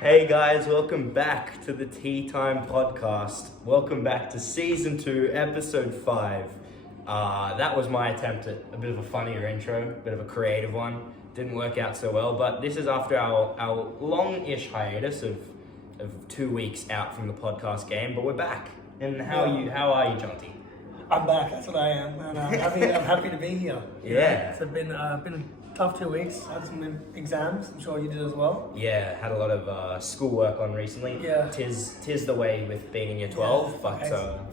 Hey guys, welcome back to the Tea Time podcast. Welcome back to season 2, episode 5. That was my attempt at a bit of a funnier intro, a bit of a creative one. Didn't work out so well, but this is after our long-ish hiatus of 2 weeks out from the podcast game, but we're back. And how are you, Jonty? I'm back, that's what I am, and I'm happy to be here. Yeah. It's been a tough 2 weeks. I had some exams, I'm sure you did as well. Yeah, had a lot of schoolwork on recently. Yeah. Tis the way with being in year 12, Yeah, but...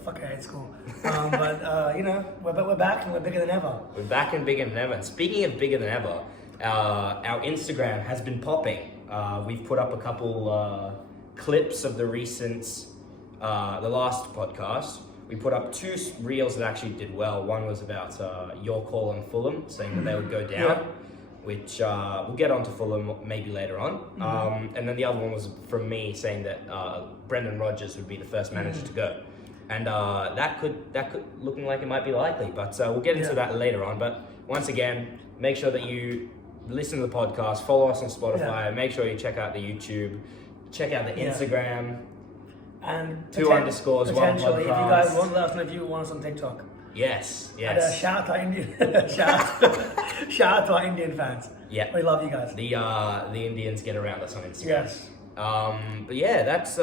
Fuck, I hate school. We're back and we're bigger than ever. We're back and bigger than ever. And speaking of bigger than ever, our Instagram has been popping. We've put up a couple clips of the the last podcast. We put up 2 reels that actually did well. One was about your call on Fulham, saying that they would go down, which we'll get onto Fulham maybe later on. And then the other one was from me saying that Brendan Rodgers would be the first manager to go. And that could looking like it might be likely, but we'll get into that later on. But once again, make sure that you listen to the podcast, follow us on Spotify, make sure you check out the YouTube, check out the Instagram. And 2 underscores, 1 podcast. Potentially, if you guys want, let us know if you want us on TikTok. Yes. And shout out to our Indian, shout out to our Indian fans. Yeah. We love you guys. The Indians get around us on Instagram. Yes. But yeah, that's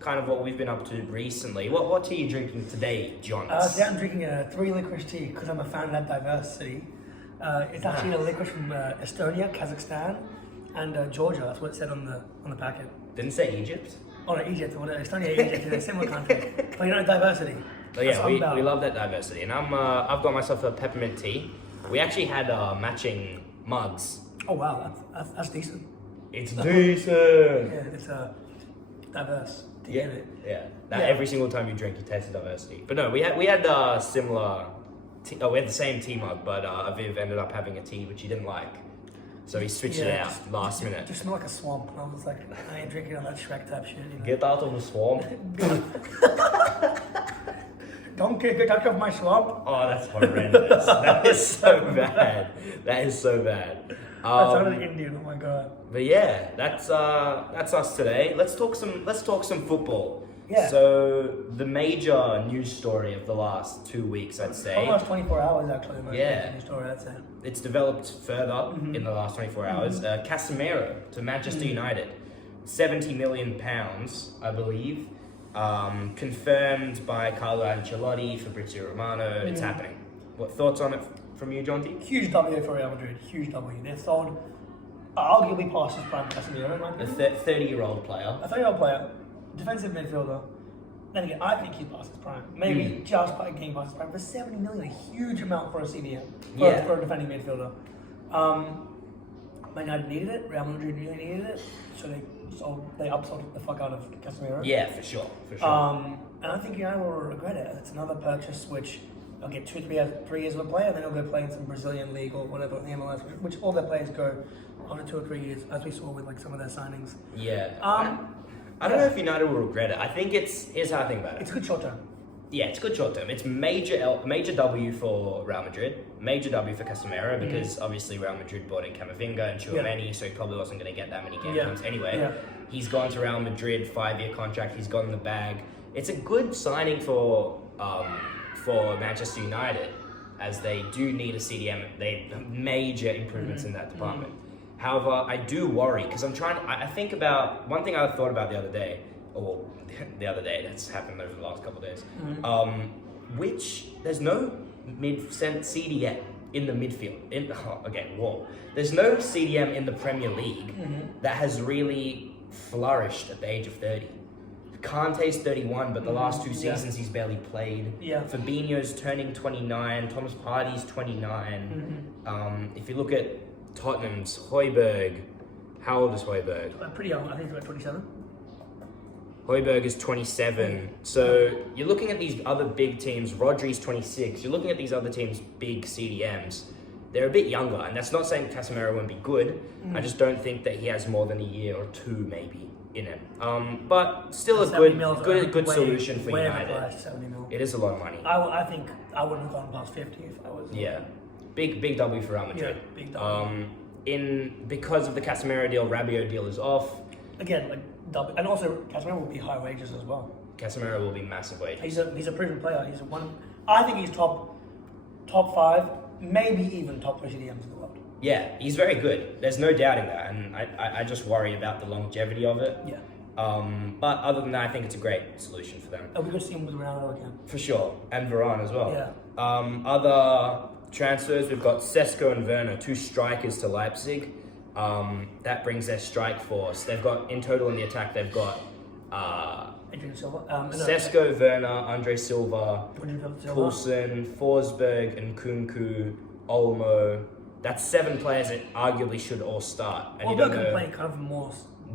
kind of what we've been up to recently. What tea are you drinking today, John? Today I'm drinking a 3 licorice tea because I'm a fan of that diversity. It's actually a licorice from Estonia, Kazakhstan, and Georgia. That's what it said on the packet. Didn't say Egypt. Oh no, Egypt. Estonia, Egypt, they're similar countries. But you know, diversity. Oh yeah, we love that diversity. And I've got myself a peppermint tea. We actually had matching mugs. Oh wow, that's decent. It's decent. Yeah, it's diverse. Yeah. Every single time you drink, you taste the diversity. But no, we had similar. We had the same tea mug, but Aviv ended up having a tea which he didn't like. So he switched it out last minute. Just smelled like a swamp. And I was like, I ain't drinking all that Shrek type shit. You know? Get out of the swamp. Don't get out of my swamp. Oh, that's horrendous. That is so bad. That is so bad. That sounded Indian. Oh my god. But yeah, that's us today. Let's talk some football. Yeah. So the major news story of the last 2 weeks, I'd say. Almost 24 hours actually. Yeah. Story, that's it. It's developed further in the last 24 hours. Casemiro to Manchester United, £70 million, I believe. Confirmed by Carlo Ancelotti, Fabrizio Romano. It's happening. What thoughts on it from you, Jonty? Huge W for Real Madrid. Huge W. They've sold arguably past his prime Casemiro. A 30-year-old player. A 30-year-old player, defensive midfielder. Then again, I think he's past his prime. Maybe just by getting past his prime. For 70 million, a huge amount for a CDM. For a defending midfielder. Man United needed it. Real Madrid really needed it. So they upsold the fuck out of Casemiro. Yeah, for sure. And I think United will regret it. It's another purchase which they'll get 3 years of a player, and then they'll go play in some Brazilian league or whatever, the MLS, which all their players go after 2 or 3 years, as we saw with like some of their signings. Yeah. I don't know if United will regret it. I think here's how I think about it. It's good short term. Yeah, it's good short term. It's major W for Real Madrid, major W for Casemiro, because obviously Real Madrid bought in Camavinga and Tchouameni, so he probably wasn't going to get that many game times anyway. Yeah. He's gone to Real Madrid, 5-year contract. He's got in the bag. It's a good signing for Manchester United, as they do need a CDM. They major improvements in that department. However, I do worry because I think about one thing I thought about the other day, that's happened over the last couple of days, which there's no CDM in the midfield. There's no CDM in the Premier League that has really flourished at the age of 30. Kante's 31, but the last 2 seasons he's barely played. Yeah. Fabinho's turning 29. Thomas Partey's 29. If you look at Tottenham's Højbjerg, how old is Højbjerg? Pretty young, I think he's about 27. Højbjerg is 27. So you're looking at these other big teams. Rodri's 26. You're looking at these other teams' big CDMs. They're a bit younger, and that's not saying Casemiro won't be good. I just don't think that he has more than a year or 2 maybe in him. But still a good solution for United. It is a lot of money. I think I wouldn't have gone past 50 if I was. Yeah. Big W for Real Madrid. Yeah, big W. because of the Casemiro deal, Rabiot deal is off. Again, like double, and also Casemiro will be high wages as well. Casemiro will be massive wages. He's a proven player. He's one. I think he's top 5, maybe even top 3 CDMs in the world. Yeah, he's very good. There's no doubting that, and I just worry about the longevity of it. Yeah. But other than that, I think it's a great solution for them. And we could see him with Ronaldo again. For sure, and Varane as well. Yeah. Other transfers, we've got Sesko and Werner, 2 strikers to Leipzig. That brings their strike force. They've got, in total in the attack, they've got Adrian Silva. Sesko, Werner, Andre Silva, Poulsen, Forsberg, and Kunku, Olmo. That's 7 players that arguably should all start. And well, they're going to play kind of more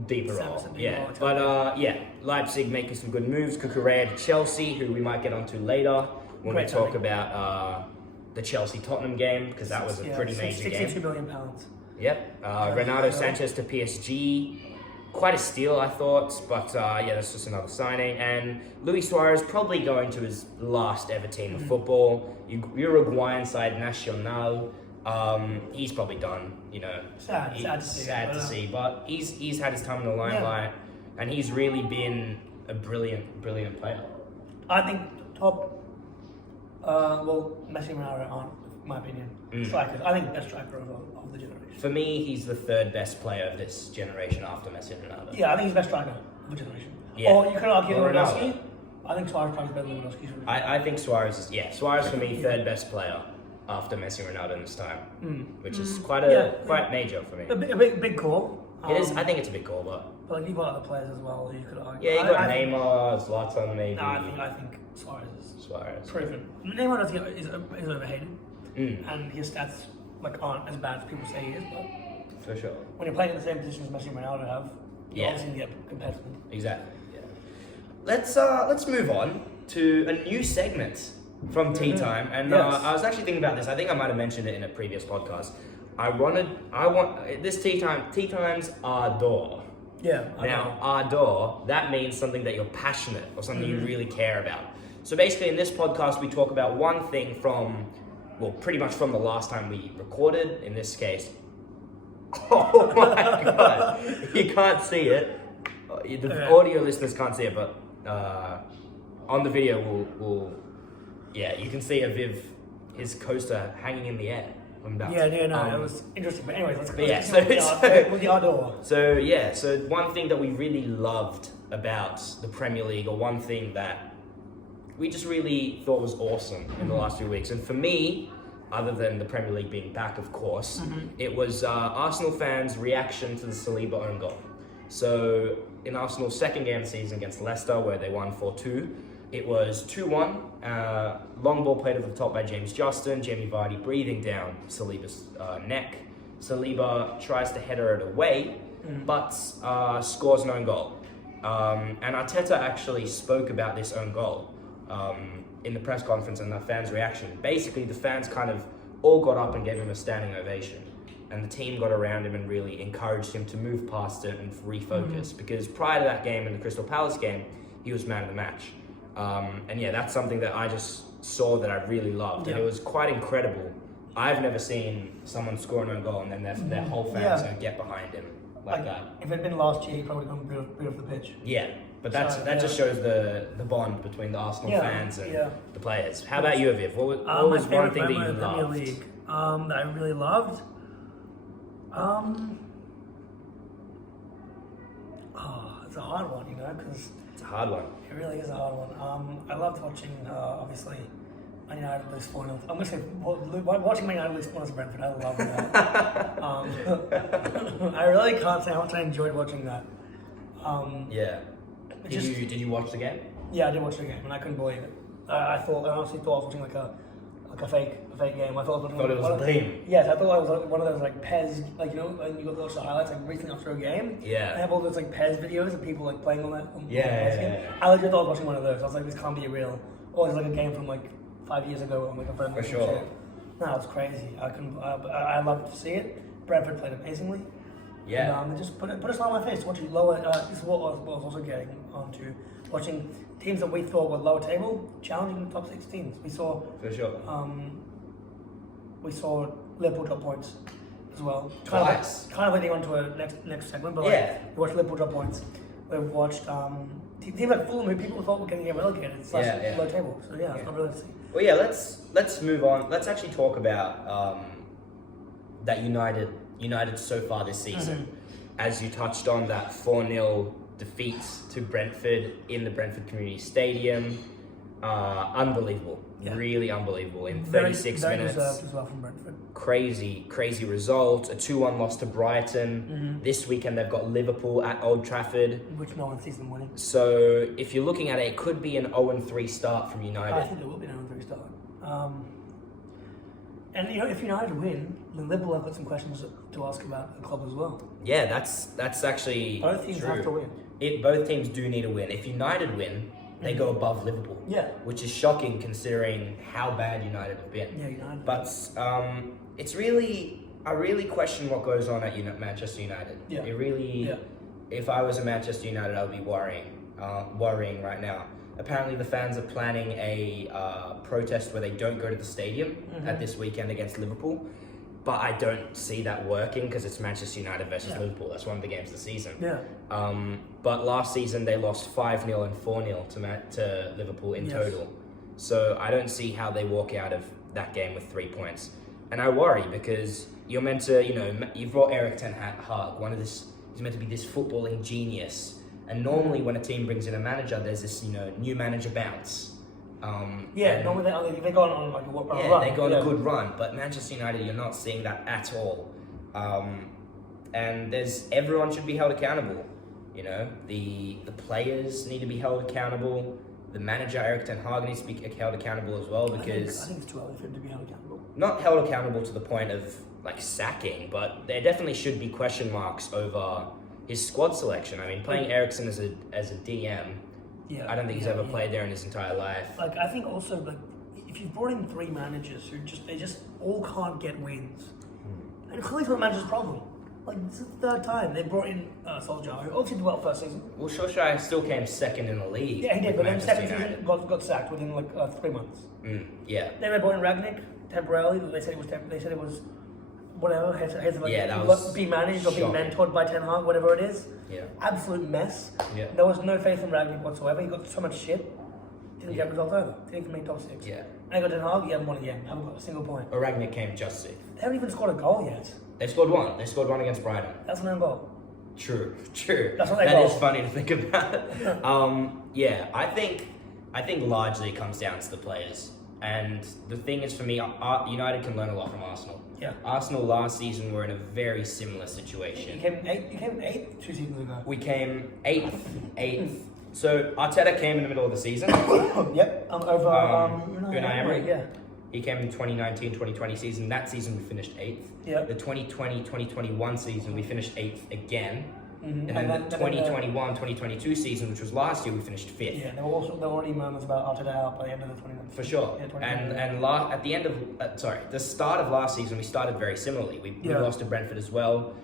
deeper role. Yeah. But Leipzig making some good moves. Cucurella to Chelsea, who we might get onto later when we talk about the Chelsea-Tottenham game, because that was a pretty major game. £62 million. Yep. Renato Sanchez to PSG. Quite a steal, I thought, but that's just another signing. And Luis Suarez probably going to his last ever team of football. Uruguayan side Nacional. He's probably done, Sad to see. But he's had his time in the limelight, and he's really been a brilliant player. I think top, Messi and Ronaldo aren't, in my opinion, strikers. I think best striker of the generation. For me, he's the 3rd best player of this generation after Messi and Ronaldo. Yeah, I think he's best striker of the generation. Yeah. Or you could argue Lewandowski. I think Suarez probably better than Lewandowski. I think Suarez is, Suarez for me, 3rd best player after Messi and Ronaldo in this time, which is quite major for me. A big call. It is. I think it's a big call, but like you've got other players as well who you could argue. Yeah, you got Neymar, Zlatan, maybe. No, I think Suarez is proven. Yeah. Neymar is overhated, and his stats aren't as bad as people say he is. But for sure, when you're playing in the same position as Messi and Ronaldo have, you're obviously going to get competitive. Exactly. Yeah. Let's move on to a new segment from Tea Time, and I was actually thinking about this. I think I might have mentioned it in a previous podcast. I want this Tea Times ardor. Yeah. Now, ardor, that means something that you're passionate or something you really care about. So basically, in this podcast, we talk about one thing pretty much from the last time we recorded. In this case, oh my god, you can't see it. The audio listeners can't see it, but on the video, you can see Aviv, his coaster hanging in the air. It was interesting. But anyways, let's go with the ardor. So one thing that we really loved about the Premier League, or one thing that we just really thought was awesome in the last few weeks, and for me, other than the Premier League being back, of course, it was Arsenal fans' reaction to the Saliba own goal. So in Arsenal's second game of the season against Leicester, where they won 4-2, it was 2-1, long ball played over the top by James Justin, Jamie Vardy breathing down Saliba's neck. Saliba tries to header it away, but scores an own goal. And Arteta actually spoke about this own goal in the press conference and the fans' reaction. Basically, the fans kind of all got up and gave him a standing ovation. And the team got around him and really encouraged him to move past it and refocus. Because prior to that game, in the Crystal Palace game, he was man of the match. That's something that I just saw that I really loved. And it was quite incredible. I've never seen someone score an own goal and then their whole fans get behind him like that. If it had been last year, he probably would have gone bit off the pitch. Yeah, but that just shows the bond between the Arsenal fans and the players. How about you, Aviv? What was one thing that you loved? Premier League, that I really loved? It's a hard one, because it's a hard one. It really is a hard one. I loved watching, obviously, Man United lose 4-0. I'm going to say, watching Man United lose 4-0 to Brentford, I love that. I really can't say how much I enjoyed watching that. Did you watch the game? Yeah, I did watch the game, and I couldn't believe it. I honestly thought I was watching like a fake game. I thought it was a game. Yes, I thought it was one of those PES, when you go watch the highlights recently after a game. Yeah. They have all those PES videos of people playing on that. Yeah. I legit thought I was watching one of those. I was like, this can't be real. Or it's a game from 5 years ago on a friend. For sure. No, it was crazy. I loved to see it. Brentford played amazingly. Yeah. And just put a smile on my face watching lower. This is what I was also getting onto, watching teams that we thought were lower table challenging the top 6 teams. We saw for sure. We saw Liverpool drop points as well. Twice. Kind of leading on to a next segment, but we watched Liverpool drop points. We've watched teams like Fulham, who people thought were going to get relegated. It's low table. So it's not realistic. Well, let's move on. Let's actually talk about that United so far this season. As you touched on, that 4-0 defeat to Brentford in the Brentford Community Stadium. Unbelievable. Yeah. Really unbelievable in 36 very minutes. Deserved as well from Brentford. Crazy result. A 2-1 loss to Brighton. This weekend they've got Liverpool at Old Trafford. Which no one sees them winning. So if you're looking at it could be an 0-3 start from United. I think it will be an 0-3 start. And if United win, then Liverpool have got some questions to ask about the club as well. Yeah, that's actually both teams true. Have to win. Both teams do need a win. If United win, they go above Liverpool. Yeah. Which is shocking considering how bad United have been. Yeah, United. But it's really, I really question what goes on at Manchester United. Yeah. It really, if I was a Manchester United, I would be worrying right now. Apparently the fans are planning a protest where they don't go to the stadium at this weekend against Liverpool. But I don't see that working because it's Manchester United versus Liverpool. That's one of the games of the season. Yeah. But last season they lost 5-0 and 4-0 to Liverpool in total. So I don't see how they walk out of that game with 3 points. And I worry because you're meant to, you've brought Erik ten Hag. He's meant to be this footballing genius. And normally when a team brings in a manager, there's this, new manager bounce. Normally they go on like a run. They go on a good run, but Manchester United, you're not seeing that at all. And everyone should be held accountable. The players need to be held accountable. The manager Erik ten Hag needs to be held accountable as well because I think it's too early for him to be held accountable. Not held accountable to the point of like sacking, but there definitely should be question marks over his squad selection. I mean, playing Eriksen as a DM. Yeah, I don't think he's ever played there in his entire life. Like, I think also, if you've brought in 3 managers who they just all can't get wins, and clearly it's not the manager's problem. This is the third time they brought in Solskjaer, who obviously did well first season. Well, Solskjaer still came second in the league. Yeah, he did, but then second season got sacked within 3 months. Yeah. Then they brought in Ragnick temporarily. They said it was whatever, be managed or be mentored by Ten Hag, whatever it is. Yeah. Absolute mess. Yeah. There was no faith in Ragnick whatsoever. He got so much shit. Didn't get results either. Didn't even make top 6. Yeah. And I got Ten Hag, you haven't won again. Haven't got a single point. Or Ragnick came just 6th. They haven't even scored a goal yet. They scored one. They scored one against Brighton. That's an own goal. True. That's not their goal. That is funny to think about. I think largely it comes down to the players. And the thing is, for me, United can learn a lot from Arsenal. Yeah. Arsenal last season were in a very similar situation. You came 8th 2 seasons ago. We came 8th. So Arteta came in the middle of the season. Yep. Over Unai Emery. Yeah. He came in 2019-2020 season. That season we finished 8th. Yeah. The 2020-2021 season we finished 8th again. Mm-hmm. And then the 2021-2022 season, which was last year, we finished 5th. Yeah, there were already moments about Arteta out by the end of the 2019. For sure. Yeah, at the end of the start of last season, we started very similarly. We lost to Brentford as well.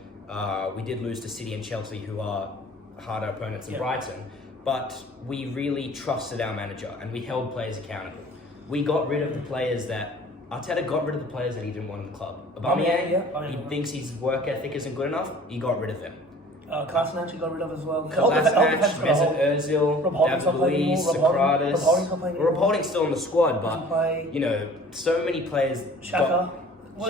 We did lose to City and Chelsea, who are harder opponents than Brighton. But we really trusted our manager and we held players accountable. We got rid of the players Arteta got rid of the players that he didn't want in the club. Aubameyang, he thinks his work ethic isn't good enough. He got rid of him. Kolasinac got rid of as well. Kolasinac, Mesut Ozil, David Luiz, Socrates. Rob Holding's still in the squad, but so many players. Xhaka.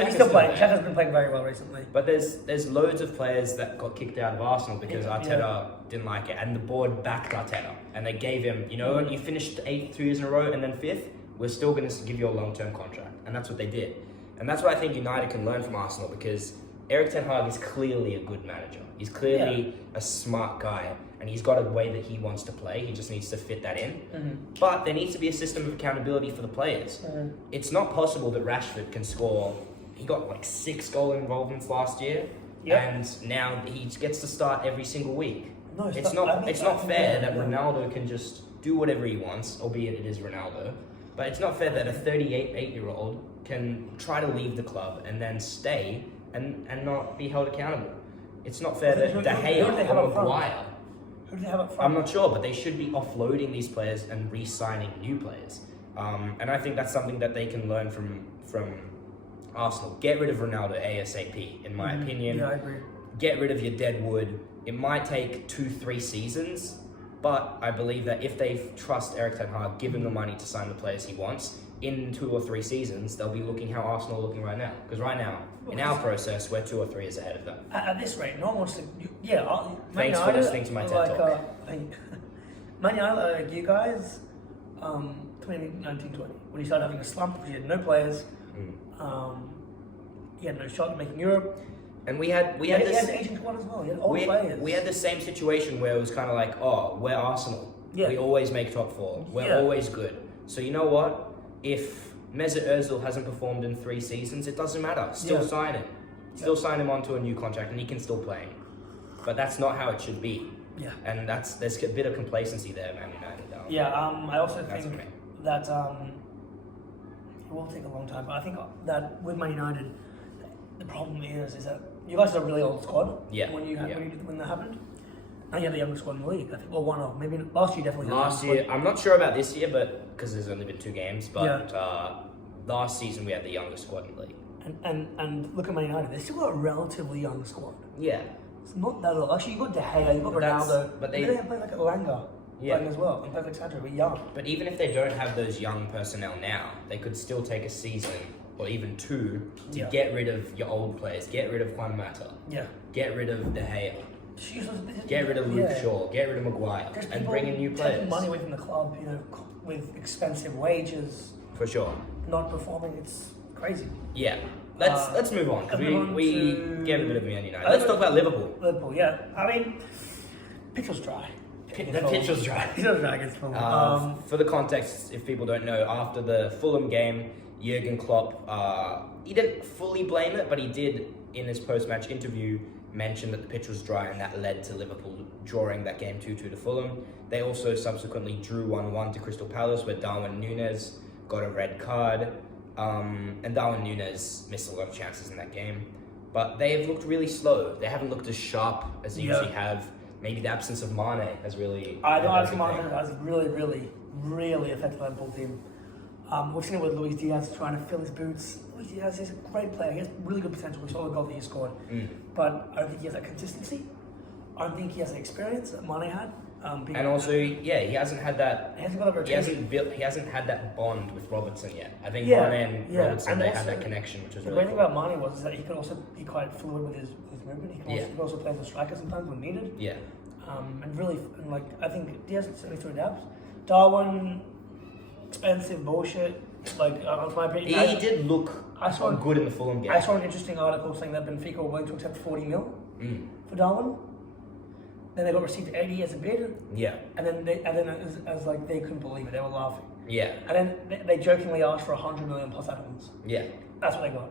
He's still playing. Xhaka's been playing very well recently. But there's loads of players that got kicked out of Arsenal because Arteta didn't like it, and the board backed Arteta, and they gave him. You finished 8th 2 years in a row, and then 5th. We're still going to give you a long-term contract, and that's what they did, and that's what I think United can learn from Arsenal because Erik ten Hag is clearly a good manager. He's clearly a smart guy, and he's got a way that he wants to play. He just needs to fit that in. Mm-hmm. But there needs to be a system of accountability for the players. Mm-hmm. It's not possible that Rashford can score. He got 6 goal involvements last year, and now he gets to start every single week. No, it's not fair that Ronaldo can just do whatever he wants, albeit it is Ronaldo. But it's not fair that a 38-year-old can try to leave the club and then stay and not be held accountable. It's not fair that De Gea or Maguire. Who do they have up front? I'm not sure, but they should be offloading these players and re-signing new players. And I think that's something that they can learn from Arsenal, get rid of Ronaldo ASAP, in my opinion. Yeah, I agree. Get rid of your dead wood. It might take 2-3 seasons, but I believe that if they trust Erik ten Hag, give him the money to sign the players he wants, in 2 or 3 seasons, they'll be looking how Arsenal are looking right now. Because right now, in our process, we're 2 or 3 years ahead of them. At this rate, no one wants to. Thanks for listening to my TED Talk. Man United, like you guys, 2019-20, when you started having a slump because you had no players, you had no shot at making Europe. And we had He had an aging squad as well. He had old players. We had the same situation where it was kind of like, oh, we're Arsenal. Yeah. We always make top 4. We're always good. So you know what? If Mesut Ozil hasn't performed in 3 seasons, it doesn't matter. Still sign him. Still sign him onto a new contract, and he can still play. But that's not how it should be. Yeah. And there's a bit of complacency there, Man United. I also think that it will take a long time. But I think that with Man United, the problem is that you guys are a really old squad. Yeah. When that happened, and you have the youngest squad in the league. I think, or one of maybe last year definitely. Last year, I'm not sure about this year, but because there's only been 2 games. But last season we had the youngest squad in the league. And look at Man United; they still got a relatively young squad. Yeah. It's not that old. Actually, you got De Gea, you got Ronaldo, but they play like Elanga. Playing as well, and perfect Sandro, we're young. But even if they don't have those young personnel now, they could still take a season or even 2 to get rid of your old players, get rid of Juan Mata, get rid of De Gea, get rid of Luke Shaw, get rid of Maguire, and bring in new players. Taking money away from the club, with expensive wages. For sure. Not performing, it's crazy. Yeah. Let's move on, because we gave a bit of Man United. Let's talk about Liverpool. Liverpool, yeah. I mean, pitch was dry. The pitch was dry. Pitch was dry against Fulham. For the context, if people don't know, after the Fulham game, Jurgen Klopp, he didn't fully blame it, but he did, in his post-match interview, mention that the pitch was dry, and that led to Liverpool drawing that game 2-2 to Fulham. They also subsequently drew 1-1 to Crystal Palace, where Darwin Núñez got a red card, and Darwin Núñez missed a lot of chances in that game. But they have looked really slow. They haven't looked as sharp as they usually have. Maybe the absence of Mane has really... I know Mane has really affected the Liverpool team. We've seen it with Luis Diaz trying to fill his boots. Luis Diaz is a great player. He has really good potential. We saw the goal that he scored. But I don't think he has that consistency. I don't think he has the experience that Mane had. And also, he hasn't had that... He hasn't had that bond with Robertson yet. I think Mane and Robertson, they had that connection, which was really cool. The great thing about Mane was that he could also be quite fluid with his movement. He could also play as a striker sometimes when needed. Yeah. I think Diaz certainly to adapt. Darwin, expensive bullshit. My opinion, he did look good in the Fulham game. I saw an interesting article saying that Benfica were willing to accept 40 mil for Darwin. Then they got received 80 as a bid. Yeah. And then they couldn't believe it. They were laughing. Yeah. And then they jokingly asked for 100 million plus add-ons. Yeah. That's what they got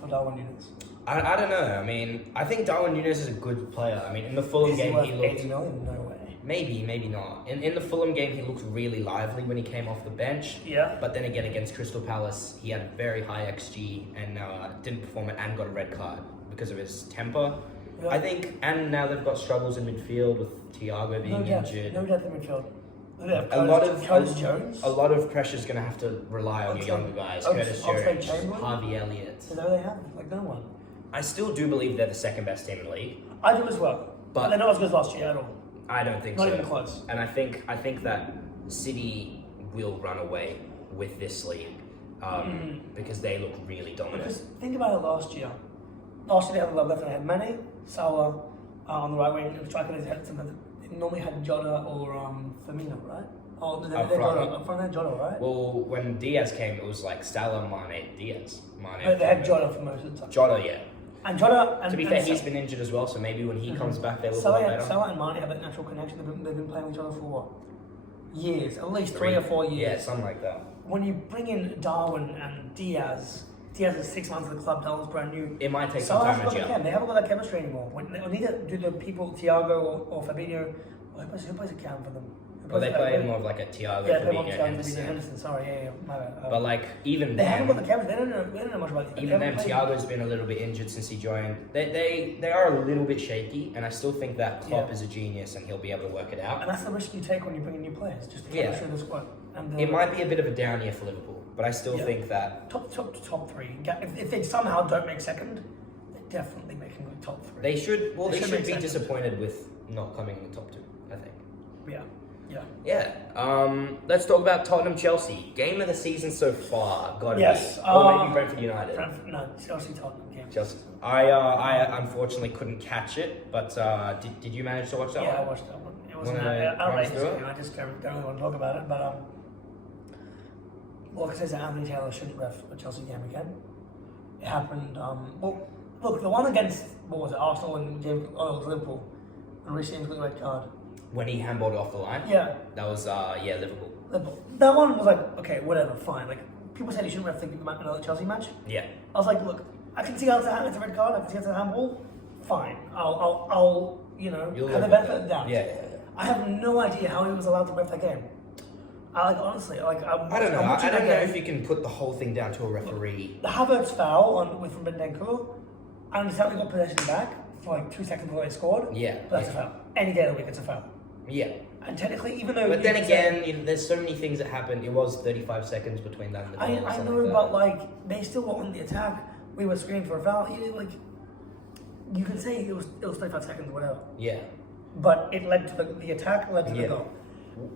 for Darwin Núñez. I don't know. I mean, I think Darwin Núñez is a good player. I mean, in the Fulham game, he looked... 80 million? No way. Maybe not. In the Fulham game, he looked really lively when he came off the bench. Yeah. But then again, against Crystal Palace, he had a very high XG and didn't perform it and got a red card because of his temper. Yeah. I think, and now they've got struggles in midfield with Thiago being injured. No doubt in midfield. A lot of pressure is going to have to rely on your younger guys. Curtis Jones, Harvey Elliott. So there they have, no one. I still do believe they're the second best team in the league. I do as well. But they're not as good as last year at all. I don't think so. Not even close. And I think that City will run away with this league because they look really dominant. Because think about it last year. Last year they had the left, they had Mane, Salah on the right wing, and the striker they normally had Jota or Firmino, right? Oh, they had Jota, right? Well, when Diaz came, it was like Salah, Mane, Diaz. But they had Jota for most of the time. Jota, yeah. And Jota... to be fair, he's been injured as well, so maybe when he comes back, they look a lot better. Salah and Mane have that natural connection. They've been playing with each other for what? Years. At least 3 or 4 years. Yeah, something like that. When you bring in Darwin and Diaz is 6 months of the club, Darwin's brand new. It might take some time to gel. They haven't got that chemistry anymore. Neither do the people, Thiago or Fabinho. Who plays a cam for them? Well, they play more of like a Thiago, Yeah, they play more Fabinho, Thiago, Henderson. Henderson. Sorry, yeah, my bad. But like even they haven't got them, the chemistry. They don't know much about it. even them, Thiago's been a little bit injured since he joined. They are a little bit shaky, and I still think that Klopp is a genius and he'll be able to work it out. And that's the risk you take when you bring in new players, just to chemistry the squad. And it might be a bit of a down year for Liverpool, but I still think that top three. If they somehow don't make second, they're definitely making the top three. they should. Well, they should be second. disappointed with not coming in the top two. I think. Yeah. Let's talk about Tottenham Chelsea. Game of the season so far. Gotta Yes. be. Or maybe Brentford United. No, Chelsea Tottenham game. Chelsea. I unfortunately couldn't catch it, but did you manage to watch that one? Yeah, I watched that one. It wasn't. Wanna I don't run us rate this through it? game. I just don't really want to talk about it. But well, because Anthony Taylor shouldn't ref a Chelsea game again. It happened. Well, look, the one against what was it, Arsenal and Liverpool, and Reece James got the red card. When he handballed it off the line? Yeah. That was, Liverpool. That one was like, okay, whatever, fine. Like, people said he shouldn't ref another Chelsea match. Yeah. I was like, look, I can see how it's a red card, I can see how it's a handball. Fine. I'll have the benefit of the doubt. Yeah. I have no idea how he was allowed to ref that game. I don't know. I don't know if you can put the whole thing down to a referee. The Havertz foul from Bendencourt, I understand we got possession back for like 2 seconds before they scored. Yeah. But that's a foul. Any day of the week, it's a foul. Yeah. And technically, even though... But then again, there's so many things that happened. It was 35 seconds between that and the goal. I know, but like, they still were on the attack. We were screaming for a foul. You can say it was 35 seconds, whatever. Yeah. But it led to the attack, led to the goal.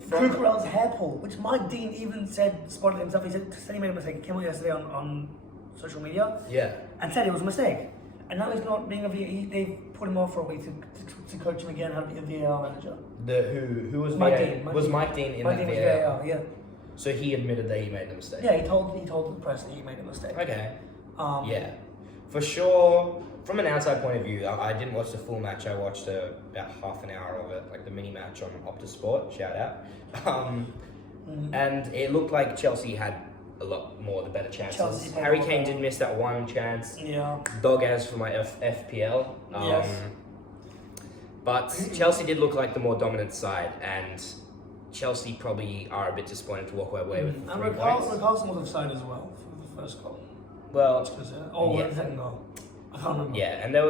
Cucurella's hair pull, which Mike Dean even spotted himself. He said he made a mistake. He came out yesterday on social media. Yeah. And said it was a mistake. And now he's not being they've put him off for a week to coach him again how to be a VAR manager. Who was Mike VAR? Dean. Was Mike Dean in Mike that Dean VAR? was VAR, yeah. So he admitted that he made the mistake. Yeah, he told the press that he made a mistake. Okay. Yeah. For sure. From an outside point of view, I didn't watch the full match. I watched about half an hour of it, like the mini match on Optus Sport. Shout out. And it looked like Chelsea had a lot more the better chances. Harry Kane did miss that one chance. Yeah. Dog as for my FPL. Yes. But Chelsea did look like the more dominant side, and Chelsea probably are a bit disappointed to walk away with 3 points. Carlson was offside as well for the first goal. Well, the second goal. I can't remember. Yeah, and there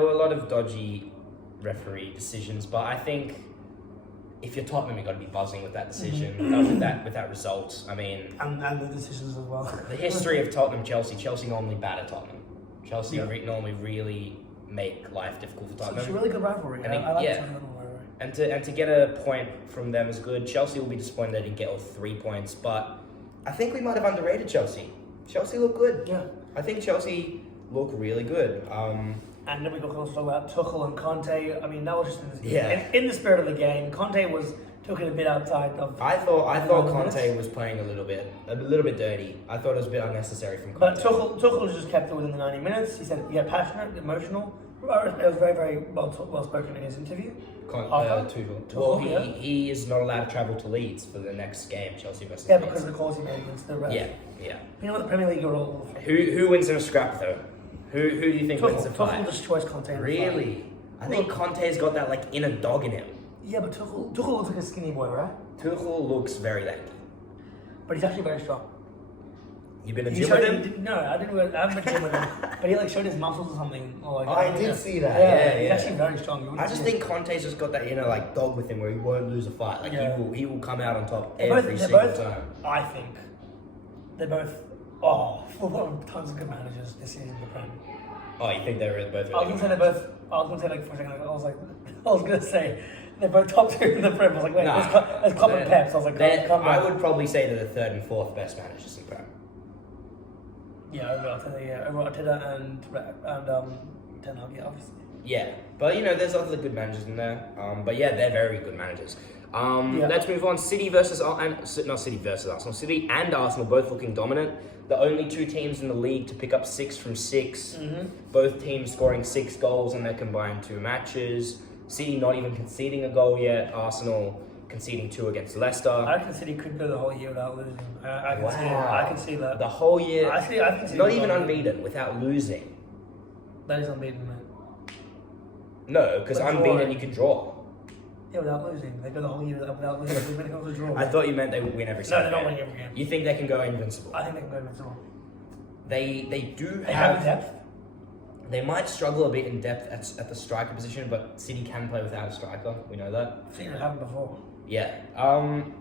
were a lot of dodgy referee decisions, but I think if you're Tottenham, you've got to be buzzing with that decision, with that result. I mean, and the decisions as well. The history of Tottenham, Chelsea normally bad at Tottenham. Chelsea normally really make life difficult for Tottenham. It's a really good rivalry. I like the Tottenham rivalry. And to get a point from them is good. Chelsea will be disappointed they didn't get all 3 points, but I think we might have underrated Chelsea. Chelsea look good. Yeah. I think Chelsea look really good. And then we can also talk about Tuchel and Conte. I mean, that was just in the spirit of the game. Conte took it a bit outside of. I thought Conte was playing a little bit dirty. I thought it was a bit unnecessary from Conte. But Tuchel just kept it within the 90 minutes. He said, passionate, emotional. It was very, very well spoken in his interview. Tuchel. Well, he is not allowed to travel to Leeds for the next game, Chelsea versus Leeds. Yeah, because of the calls he made against the ref. Yeah. You know what, the Premier League are all. Who wins in a scrap though? Who do you think wins the fight? Tuchel destroys Conte. Really? I think Conte's got that like inner dog in him. Yeah, but Tuchel looks like a skinny boy, right? Tuchel looks very lanky. But he's actually very strong. You've been to gym with him? No, I haven't been to gym with him. But he showed his muscles or something. I did see that. Yeah. He's actually very strong. I just think Conte's just got that inner like dog with him where he won't lose a fight. Like he will come out on top every single time. I think they're both. Tons of good managers this season in the Prem. Oh, you think they're both? I was gonna say they're both. I was gonna say like for a second. I was gonna say they're both top 2 in the Prem. I was like, wait, there's Klopp and Pep. So I was like, I would probably say they're the 3rd and 4th best managers in Prem. Yeah, over Arteta and Ten Hag, obviously. Yeah, but there's other good managers in there. But yeah, they're very good managers. Let's move on. City and Arsenal both looking dominant. The only 2 teams in the league to pick up 6 from 6. Mm-hmm. Both teams scoring 6 goals in their combined 2 matches. City not even conceding a goal yet. Arsenal conceding 2 against Leicester. I reckon City could go the whole year without losing. I can see that. The whole year. I can see not even unbeaten without losing. That is unbeaten, man. No, because unbeaten you can draw. Yeah, without losing. They go the whole year without losing. When it comes to draw. I thought you meant they would win every No, single they're not game. winning every game. You think they can go invincible? I think they can go invincible. They do They have depth. They might struggle a bit in depth at the striker position, but City can play without a striker. We know that. I've seen it happen before. Yeah.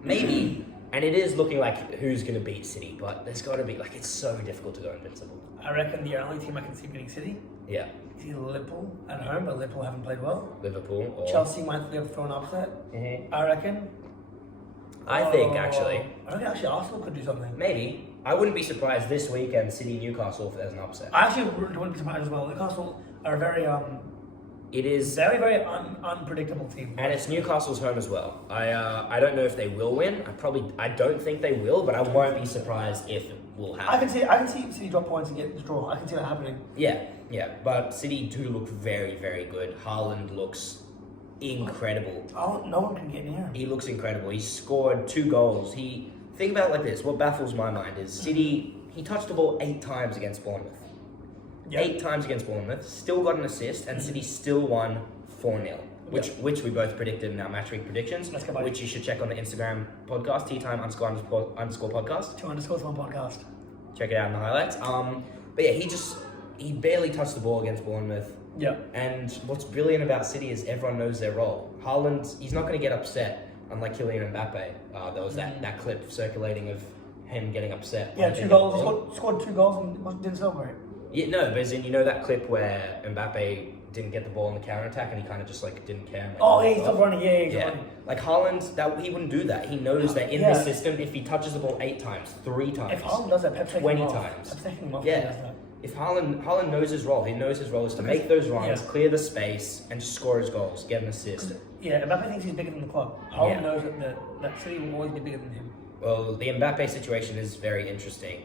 Maybe. And it is looking like who's going to beat City, but there's got to be, like, it's so difficult to go invincible. I reckon the only team I can see beating City Yeah. is either Liverpool at home, but Liverpool haven't played well. Liverpool or... Chelsea might be able to throw an upset. Mm-hmm. I reckon. I think, actually. I think actually Arsenal could do something. Maybe. I wouldn't be surprised this weekend, City-Newcastle, if there's an upset. I actually wouldn't be surprised as well. Newcastle are a very It is... very, very unpredictable team. And it's Newcastle's home as well. I don't know if they will win. I don't think they will, but I won't be surprised if it will happen. I can see City drop points and get the draw. I can see that happening. Yeah. But City do look very, very good. Haaland looks incredible. Oh, no one can get near him. He looks incredible. He scored 2 goals. Think about it like this. What baffles my mind is City, he touched the ball 8 times against Bournemouth. Yep. 8 times against Bournemouth, still got an assist, and City still won 4-0, which we both predicted in our match week predictions, Let's go, which you should check on the Instagram podcast, __ podcast. 2 underscores 1 podcast. Check it out in the highlights. But yeah, he barely touched the ball against Bournemouth. Yeah. And what's brilliant about City is everyone knows their role. Haaland, he's not going to get upset, unlike Kylian Mbappe. There was that clip circulating of him getting upset. Yeah, 2 goals. He scored 2 goals and didn't celebrate. Yeah, no, but as in, you know that clip where Mbappe didn't get the ball in the counter-attack and he kind of just like didn't care. Like, Oh, yeah, he stopped running. Yeah, he's yeah. running. Like Haaland, he wouldn't do that. He knows that in this system, if he touches the ball 8 times, 3 times, If Haaland does that, Pep's taking 20 him off. times. Pep's taking him off. Yeah. If Haaland knows his role, he knows his role is to make those runs, clear the space, and just score his goals, get an assist. Yeah, Mbappe thinks he's bigger than the club. Haaland knows that City will always be bigger than him. Well, the Mbappe situation is very interesting.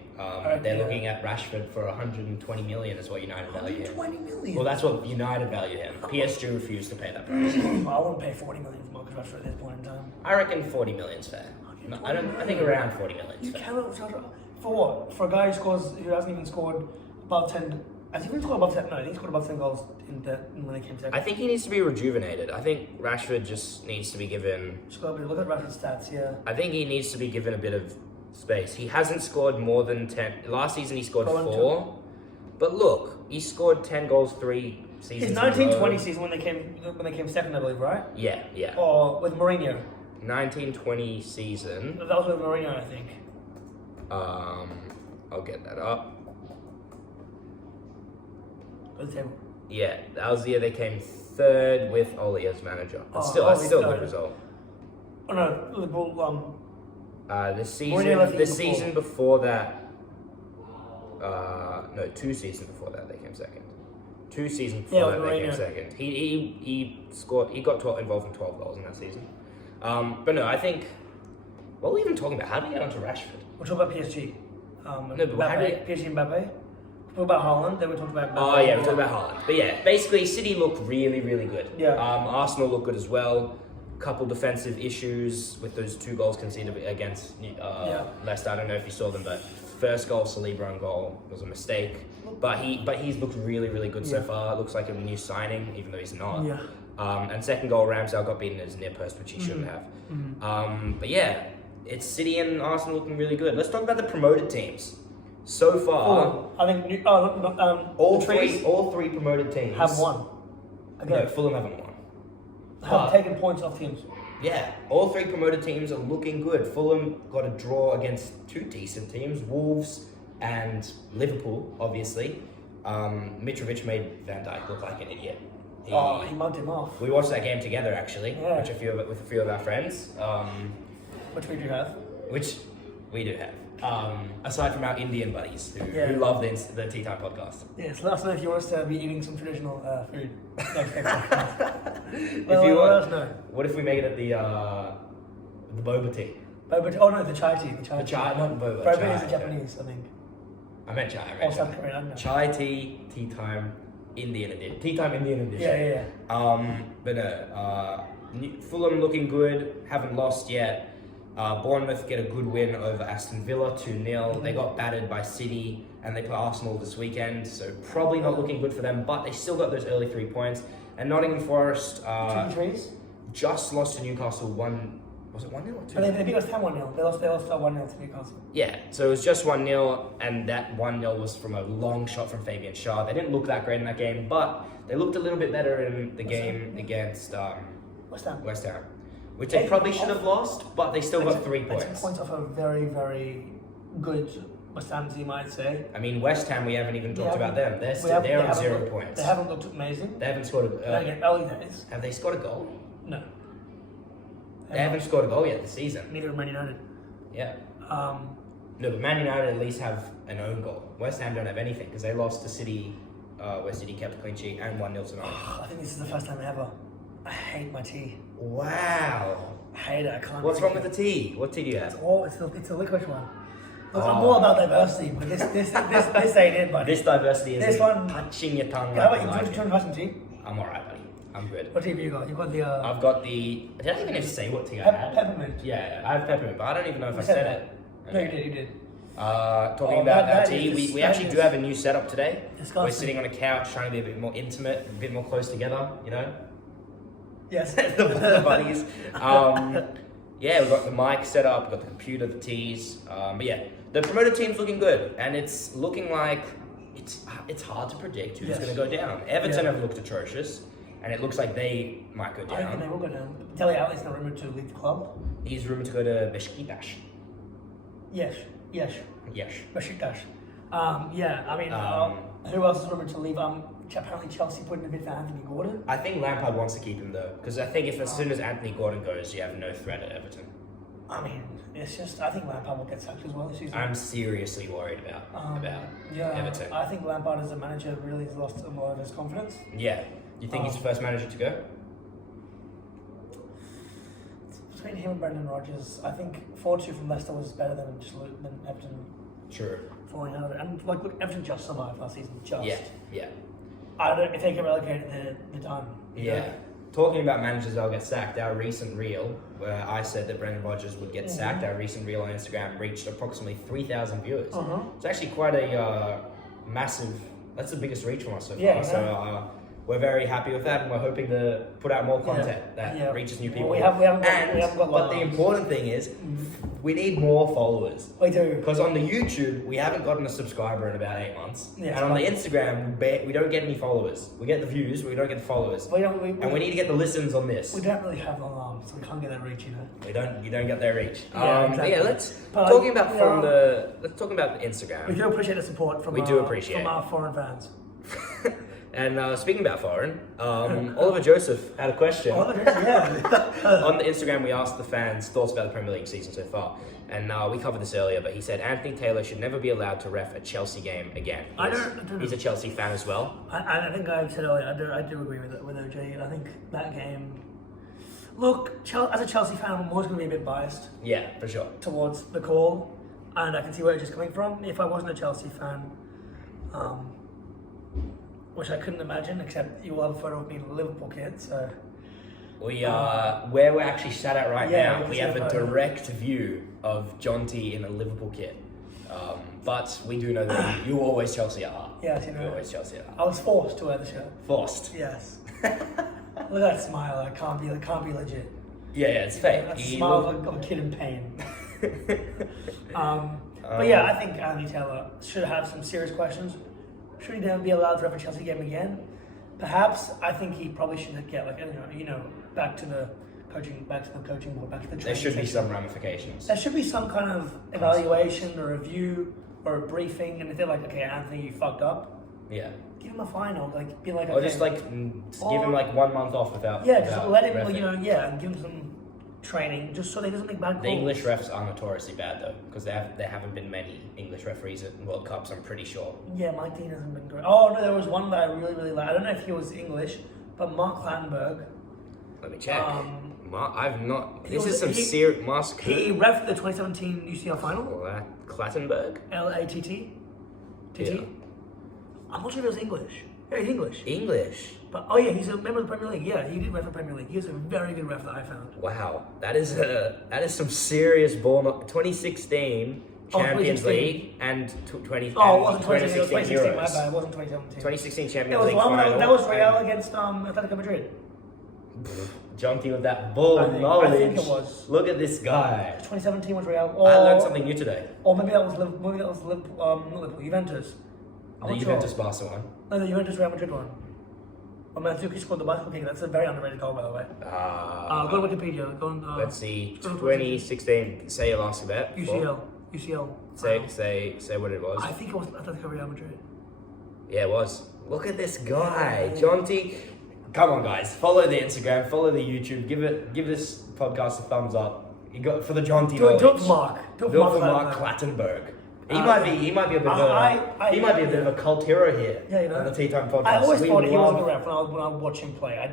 They're looking at Rashford for 120 million is what United value him. 120 million? Well, that's what United value him. PSG refused to pay that price. I wouldn't pay 40 million for Marcus Rashford at this point in time. I reckon 40 million's fair. I think around 40 million's You fair. cannot for what? For a guy who hasn't even scored above 10. Has he even scored above 10? No, he scored above 10 goals when they came second. I think he needs to be rejuvenated. I think Rashford just needs to be given... Look at Rashford's stats, yeah. I think he needs to be given a bit of space. He hasn't scored more than 10. Last season he scored 4. But look, he scored 10 goals 3 seasons. His 1920 season when they came second, I believe, right? Yeah. Or with Mourinho. 1920 season. That was with Mourinho, I think. I'll get that up. With him. Yeah, that was the year they came 3rd with Ole as manager. That's still a good result. Oh no, Liverpool. The season before that. No, 2 seasons before that they came second. 2 seasons before that they came second. He scored. He got involved in 12 goals in that season. But no, I think. What are we even talking about? How do we get onto Rashford? We're talking about PSG. No, but how do PSG Mbappe. We're talking about Haaland. Then we talked about. Oh yeah, we're talking about Haaland. But yeah, basically City look really, really good. Yeah. Arsenal look good as well. Couple defensive issues with those 2 goals conceded against Leicester. I don't know if you saw them, but first goal, Saliba own goal was a mistake. But he's looked really, really good so far. Looks like a new signing, even though he's not. Yeah. And second goal, Ramsdale got beaten as near post, which he shouldn't have. But yeah, it's City and Arsenal looking really good. Let's talk about the promoted teams. So far, I think all 3 promoted teams have won. No, Fulham haven't won. Have taken points off teams. Yeah, all 3 promoted teams are looking good. Fulham got a draw against 2 decent teams, Wolves and Liverpool, obviously. Mitrovic made Van Dijk look like an idiot. He mugged him off. We watched that game together, actually, with a few of our friends. Which we do have. Which we do have. Aside from our Indian buddies who love the Tea Time podcast. Yes, let us know if you want us to be eating some traditional food. What if we make it at the boba tea? The chai tea. The chai, not boba. Boba is the Japanese, I think. I meant chai. Or South Korean, I don't know. Chai tea, Tea Time, Indian edition. Tea Time Indian edition. Yeah. But no, Fulham looking good, haven't lost yet. Bournemouth get a good win over Aston Villa, 2-0. They got battered by City, and they play Arsenal this weekend, so probably not looking good for them, but they still got those early 3 points. And Nottingham Forest... just lost to Newcastle 1. Was it 1-0 or 2? But they beat West Ham 1-0. They lost 1-0 to Newcastle. Yeah, so it was just 1-0, and that 1-0 was from a long shot from Fabian Schär. They didn't look that great in that game, but they looked a little bit better in the game against West Ham, which they probably should have lost, but they still got 3 points. 2 points off a very, very good West Ham team, I'd say. I mean, West Ham, we haven't even talked about them. They're on 0 points. They haven't looked amazing. They haven't scored Early days. Have they scored a goal? No. They haven't scored a goal yet this season. Neither have Man United. Yeah. No, but Man United at least have an own goal. West Ham don't have anything because they lost to City, where City kept a clean sheet, and 1-0 tonight. I think this is the first time ever. I hate my tea. Wow. I hate it. I can't. What's wrong with the tea? What tea do you have? It's a licorice one. Look, I'm all about diversity, but this ain't it, buddy. This diversity is this one touching your tongue. How about you? Do you want some tea? I'm alright, buddy. I'm good. What tea have you got? You've got the. I've got the. Did I even have to say what tea I had? Peppermint. Yeah, I have peppermint, but I don't even know if I said it. Okay. No, you did. Talking about our tea, we actually do have a new setup today. Disgusting. We're sitting on a couch trying to be a bit more intimate, a bit more close together, you know? Yes. the buddies. Yeah, we've got the mic set up, we've got the computer, the teas. But yeah, the promoted team's looking good, and it's looking like it's hard to predict who's going to go down. Everton have looked atrocious, and it looks like they might go down. I think they will go down. Dele Alli's not rumoured to leave the club. He's rumoured to go to Beşiktaş. Yes. Beşiktaş. Yeah, I mean, who else is rumoured to leave? Apparently Chelsea put in a bid for Anthony Gordon. I think Lampard wants to keep him though, because I think if as soon as Anthony Gordon goes, you have no threat at Everton. I mean, it's just I think Lampard will get sacked as well this season. I'm seriously worried about Everton. I think Lampard as a manager really has lost a lot of his confidence. Yeah, you think he's the first manager to go? Between him and Brendan Rodgers, I think 4-2 from Leicester was better than Everton. True. Falling out of it, and look, Everton just survived last season. Yeah. I don't. If they get relegated, they're done. Yeah. Talking about managers that'll get sacked, our recent reel where I said that Brendan Rodgers would get sacked, our recent reel on Instagram reached approximately 3,000 viewers. It's actually quite a massive. That's the biggest reach from us so far. Yeah. So we're very happy with that, and we're hoping to put out more content that reaches new people. Well, we haven't got but the important thing is, we need more followers. We do. Because on the YouTube, we haven't gotten a subscriber in about 8 months. Yeah, and on the Instagram, we don't get any followers. We get the views, but we don't get the followers. And we need to get the listens on this. We don't really have long arms, so we can't get that reach, you know. You don't get their reach. Exactly. Yeah, let's talk about the Instagram. We do appreciate the support from our foreign fans. And speaking about foreign, Oliver Joseph had a question. Oliver Joseph, yeah. On the Instagram, we asked the fans thoughts about the Premier League season so far. And we covered this earlier, but he said Anthony Taylor should never be allowed to ref a Chelsea game again. He's a Chelsea fan as well. I think I said earlier, I do agree with OJ. I think that game... Look, as a Chelsea fan, I'm always going to be a bit biased. Yeah, for sure. Towards the call. And I can see where it's just coming from. If I wasn't a Chelsea fan... which I couldn't imagine, except you will have a photo of me in a Liverpool kit, so... We where we're actually sat at right now, we have a direct view of John T in a Liverpool kit. But we do know that you always Chelsea at heart. Yes, you know. You always Chelsea at heart. I was forced to wear the shirt. Forced? Yes. Look at that smile, it can't be legit. Yeah, it's fake. That smile of a kid in pain. But yeah, I think Anthony Taylor should have some serious questions. Should he then be allowed to ref a Chelsea game again? Perhaps. I think he probably should get back to the coaching board, back to the training. There should be some ramifications. There should be some kind of evaluation or review or a briefing, and if they're like, okay, Anthony, you fucked up. Yeah. Give him a fine, or be like, or just give him 1 month off without. Yeah, just let him, and give him some training, just so they doesn't make bad calls. The English refs are notoriously bad though, because there haven't been many English referees at World Cups, I'm pretty sure. Yeah, Mike Dean hasn't been great. Oh no, there was one that I really, really liked. I don't know if he was English, but Mark Clattenburg. Let me check. I've not. This is some serious. He ref the 2017 UCL final. Clattenburg. LATT. Yeah. I'm not sure if he was English. Yeah, he's English. English. But he's a member of the Premier League. Yeah, he did ref the Premier League. He was a very good ref that I found. Wow, that is some serious ball. 2016 Champions League and 2016 Euros. My bad. It wasn't 2017. 2016 Champions League final. That was Real against Atletico Madrid. Jonty with that bull knowledge. I think it was. Look at this guy. 2017 was Real. I learned something new today. Or maybe that was Liverpool. Not Liverpool. Juventus. The Juventus Barca one. No, the Juventus Real Madrid one. Mandzukic scored the bicycle kick. That's a very underrated goal, by the way. Go to Wikipedia. Go on. Let's see. 2016. Say your last bet. UCL. Say what it was. I think it was Atletico Real Madrid. Yeah, it was. Look at this guy, Jonty. Come on, guys. Follow the Instagram. Follow the YouTube. Give this podcast a thumbs up. You got for the Jonty. Do it for Mark. Do it for Mark Clattenburg. He might be a bit of a cult hero here. Yeah, you know. On the Tea Time podcast. I always thought he was a ref when I would watch him play. I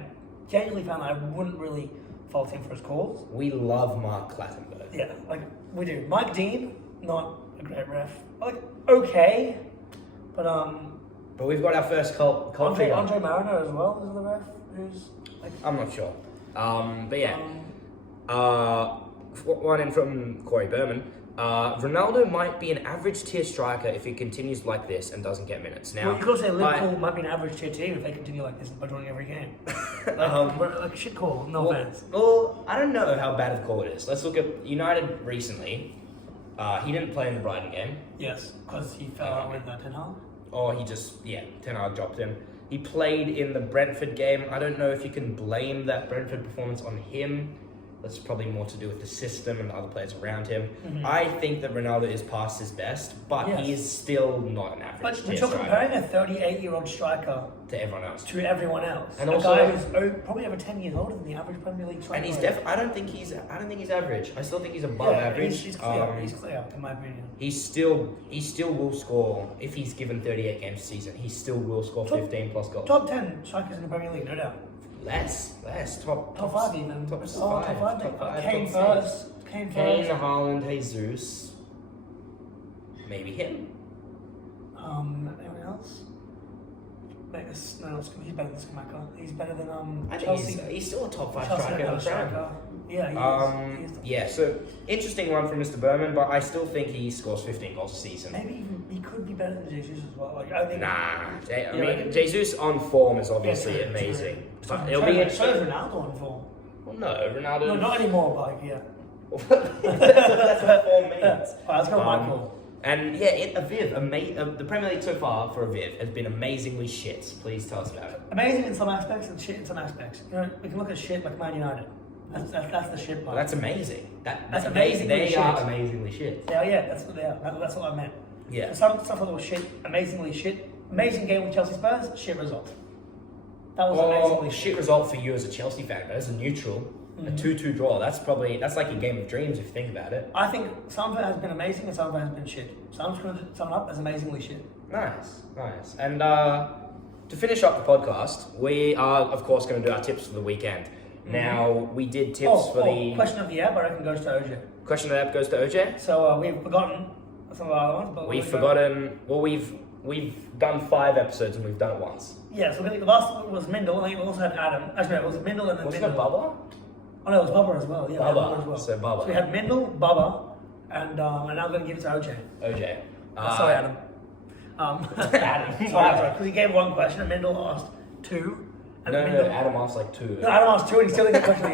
genuinely found I wouldn't really fault him for his calls. We love Mark Clattenburg. Yeah, like we do. Mike Dean, not a great ref. Like okay, but we've got our first cult Andre figure. Mariner as well is the ref. Who's like I'm not sure. But yeah. One in from Corey Berman. Ronaldo might be an average tier striker if he continues like this and doesn't get minutes. Now, well, you could say Liverpool might be an average tier team if they continue like this by joining every game. Like shit call, no offense. Well, I don't know how bad of a call it is. Let's look at United recently. He didn't play in the Brighton game. Yes, because he fell out with Ten Hag. Or Ten Hag dropped him. He played in the Brentford game. I don't know if you can blame that Brentford performance on him. That's probably more to do with the system and the other players around him. Mm-hmm. I think that Ronaldo is past his best, but he is still not an average But tier you're striker comparing a 38-year-old striker to everyone else. And a also, guy who's probably over 10 years older than the average Premier League striker. And he's I don't think he's average. I still think he's above average. He's clear, in my opinion. He still will score if he's given 38 games a season. He still will score 15 plus goals. Top 10 strikers in the Premier League, no doubt. Less. Top 5 even. Top 5. Top 5. Kane first. Kane, Haaland, Jesus. Maybe him. Anyone else? No, he's better than Skamaka. He's better than I think Chelsea. He's still a top 5 Chelsea striker. Yeah, he is. Yeah, so interesting one from Mr. Berman, but I still think he scores 15 goals a season. Maybe even he could be better than Jesus as well. Like I think. I mean, Jesus on form is obviously amazing. But it'll be interesting. So is Ronaldo on form. Well, no, Ronaldo. No, not anymore. But like, yeah. That's what form means. Alright, let's go Michael. And yeah, Aviv, the Premier League so far for Aviv has been amazingly shit. Please tell us about it. Amazing in some aspects and shit in some aspects. You know, we can look at shit like Man United. That's the shit part. Well, that's amazing. That's amazing. They are amazingly shit. Yeah, that's what they are. That's what I meant. Yeah. Some stuff that was shit, amazingly shit. Amazing game with Chelsea Spurs, shit result. That was amazingly shit result for you as a Chelsea fan, but as a neutral, a 2-2 draw. That's like a game of dreams if you think about it. I think some of it has been amazing and some of it has been shit. So I'm just going to sum it up as amazingly shit. Nice. And to finish up the podcast, we are of course going to do our tips for the weekend. Now, we did tips for the... Question of the app, I reckon, goes to OJ. Question of the app goes to OJ? So, we've forgotten some of our other ones, but... We've done 5 episodes and we've done it once. Yeah, so the last one was Mindle, I think we also had Adam. Actually, no, it was Mindle and then Was it Mindle. Bubba? Oh, no, it was Bubba as well. Yeah, Bubba. As well. So Bubba. So we had Mindle, Bubba, and now I'm going to give it to OJ. OJ. Sorry, Adam. Adam. Sorry, because he gave one question and Mindle asked 2. No, Adam asked like 2. No, Adam asked 2 and he still didn't get the question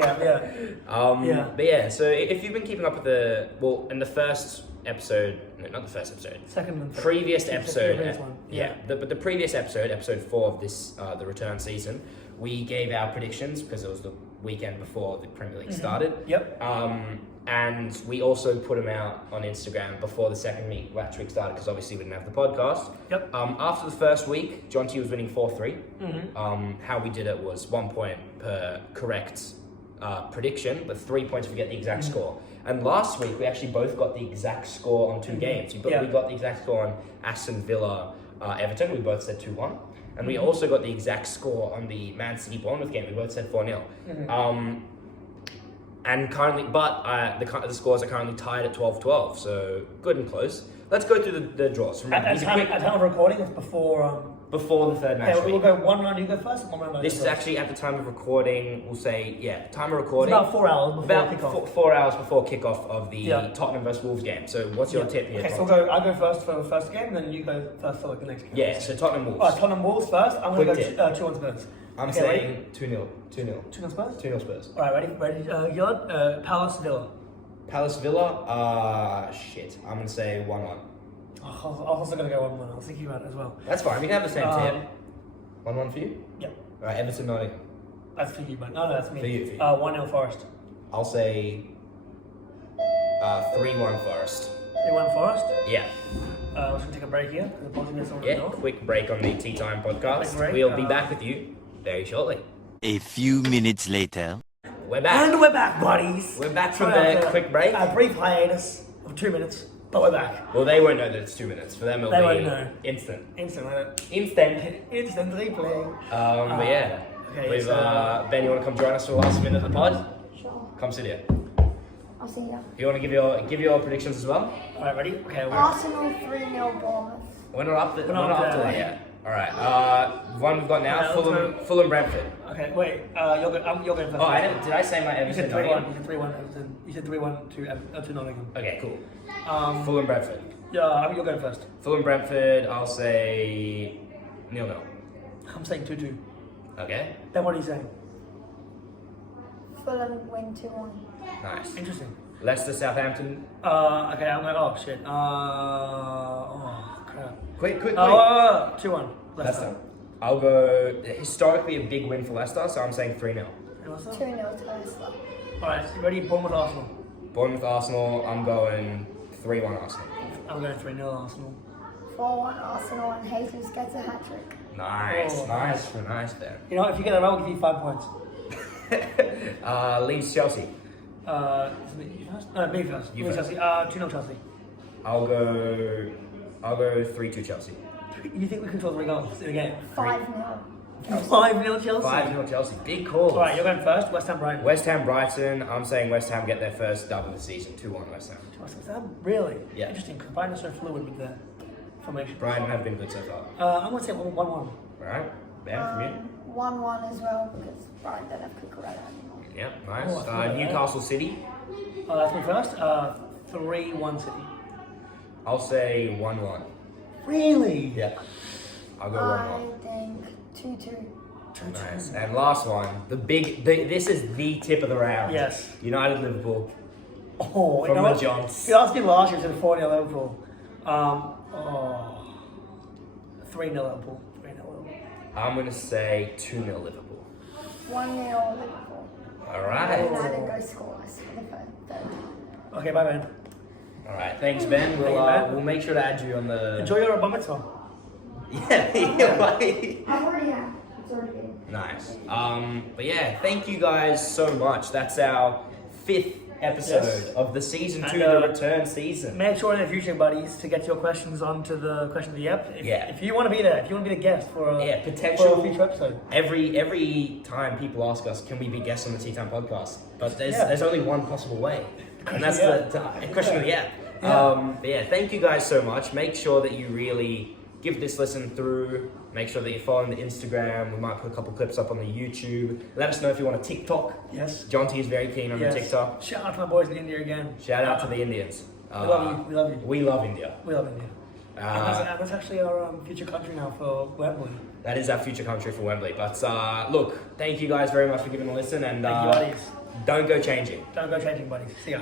yeah. But yeah, so if you've been keeping up with in the first episode, no, not the first episode. Second and third. Previous episode. The previous one. Yeah. But the previous episode, episode 4 of this, the return season, we gave our predictions because it was the weekend before the Premier League started. Yep. And we also put them out on Instagram before the second match week started because obviously we didn't have the podcast. Yep. After the first week, Jonty was winning 4-3. How we did it was 1 point per correct prediction, but 3 points if we get the exact score. And last week, we actually both got the exact score on 2 games. We got the exact score on Aston Villa, Everton. We both said 2-1. And we also got the exact score on the Man City Bournemouth game. We both said 4-0. And currently, the scores are currently tied at 12-12, so good and close. Let's go through the draws. Remember, at time of recording, it's before the third match week. We'll go one round, you go first, and one round. This is actually at the time of recording. We'll say time of recording. It's about 4 hours before kickoff. 4 hours before kickoff of the Tottenham vs Wolves game. So, what's your tip here? Okay, so I'll go first for the first game, and then you go first for the next game. Yeah, so Tottenham Wolves. Alright, Tottenham Wolves first. I'm going to go 2-1 Spurs. I'm saying 2-0. 2-0. 2-0 Spurs? 2-0 Spurs. Alright, ready? Gilad, Palace Villa. Palace Villa, shit. I'm going to say 1-1. I was also going to go 1-1. I was thinking about it as well. That's fine. We can have the same tip. 1-1 for you? Yeah. Alright, Everton Nottingham. That's for you, but no, that's me. For you. 1-0 Forest. I'll say 3-1 Forest. 3-1 Forest? Yeah. We're just going to take a break here. Quick break on the Tea Time podcast. We'll be back with you very shortly. A few minutes later. We're back. And we're back, buddies. We're back from the quick break. A brief hiatus of 2 minutes, but we're back. Well, they won't know that it's 2 minutes. For them, it'll They be won't know. instant. Instant. Instant. Replay. But yeah. Okay, We've, so- Ben, you want to come join us for the last minute of the pod? Sure. Come sit here. I'll see ya. You want to give your predictions as well? Alright, ready? Okay, Arsenal 3-0 Bournemouth. We're not up to that yet. Alright, one we've got now, Okay, Fulham Brentford. Okay, wait. You're going first. Oh, did I say my You said Everton? 3-1. You said 3-1. You said 3-1 to Nottingham. Okay, cool. Fulham Brentford. Yeah, you're going first. Fulham Brentford, I'll say 0-0. I'm saying 2-2. Okay, Then what are you saying? Fulham win 2-1. nice. Interesting. Leicester Southampton. Okay, I'm going. Oh shit. Crap. Quick. 2-1. Leicester. I'll go historically a big win for Leicester, so I'm saying 3-0. 2-0 to Leicester. Alright, ready? Bournemouth Arsenal. Bournemouth Arsenal, I'm going 3-1 Arsenal. I'm going 3-0 Arsenal. 4-1 Arsenal and Jesus gets a hat trick. Nice, Oh, nice there. You know, if you get that right, I'll give you 5 points. Leeds Chelsea. Is it you first? No, me first. You Me first. Chelsea. 2-0 Chelsea. I'll go 3-2 Chelsea. You think we control 3 goals in a game? 5-0. 5-0 Chelsea. 5-0 Chelsea. Big calls. Alright, you're going first. West Ham Brighton. West Ham Brighton. I'm saying West Ham get their first dub of the season. 2-1 West Ham. West Ham? Really? Yeah. Interesting, because Brighton is so fluid with their formation. Brighton have been good so far. I'm going to say 1-1. Alright, Ben, from you? 1-1 as well because Brighton don't have Cucurella anymore. Yep, nice. Oh, I thought that. Newcastle City. That's me first. 3-1 City. I'll say 1-1. Really? Yeah. I'll go I 1-1. think 2-2. Nice. And last one, this is the tip of the round. Yes. United Liverpool. Oh, From you know the what? Johns. You asked me last year to 4-0 Liverpool. 3-0 Liverpool. 3-0 Liverpool. I'm going to say 2-0 Liverpool. 1-0 Liverpool. Alright. United go scoreless for the third. Okay, bye, man. Alright, thanks Ben. Thank you, man. We'll make sure to add you on the... Enjoy your bar mitzvah. Yeah, right. I've already had. It's already been. Nice. But yeah, thank you guys so much. That's our 5th episode Yes. of the season 2, And, the return season. Make sure in the future, buddies, to get your questions onto the question of the app. If you want to be there, if you want to be the guest for a, potential for a future episode. Every time people ask us, can we be guests on the Tea Time podcast? But there's only one possible way, and that's the question of the app. But yeah, thank you guys so much. Make sure that you really give this listen through. Make sure that you're following the Instagram. We might put a couple clips up on the YouTube. Let us know if you want a TikTok. Yes. Jonty is very keen on the TikTok. Shout out to my boys in India again. Shout out to the Indians. We love you. We love you. We love India. We love India. And that's actually our future country now for Wembley. That is our future country for Wembley. But look, thank you guys very much for giving a listen. And Thank you, buddies. don't go changing. Don't go changing, buddies. See ya.